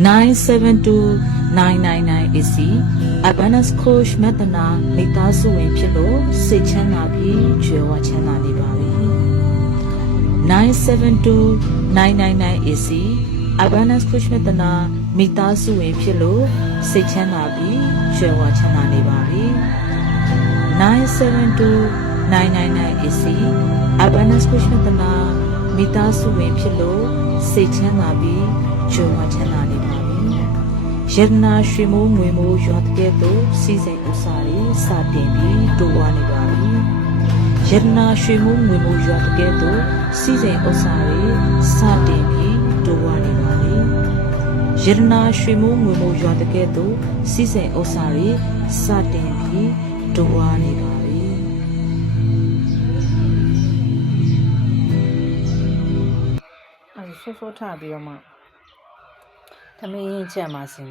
972-999 AC Abundance Coach မတနာမိသားစုဝင်ဖြစ်လို့စိတ်ချမ်းသာပြီးကြွယ်ဝချမ်းသာနေပါပြီ972-999 AC Abundance Coach မတနာမိသားစုဝင်ဖြစ်လို့စိတ်ချမ်းသာပြီးကြွယ်ဝချမ်းသာနေပါပြီ972-999 AC Abundance Coach မတနာမိသားစုဝင်ဖြစ်လို့စိတ်ချမ်းသာပြီးကြွယ်ဝချမ်းသာနေပါပြီယရနာရွှေမိုးငွေမိုးရွာတကဲ့သို့စီစဉ်ဥစားတွေစတင်ပြီးတိုးဝါနေပါပြီယရနာရွှေမိုးငွေမိုးရွာတကဲ့သို့စီစဉ်ဥစားတွေစတင်ပြီးတိုးဝါနေပါပြီယရနာရွှေမိုးငွေမိုးရွာတကဲ့သို့စီစဉ်ဥစားတွေစတင်ပြီးတိုးဝါနေပါပြီဆော့ဆော့ထားပြီးတော့မှသမီးရင်ချက်မှာစင်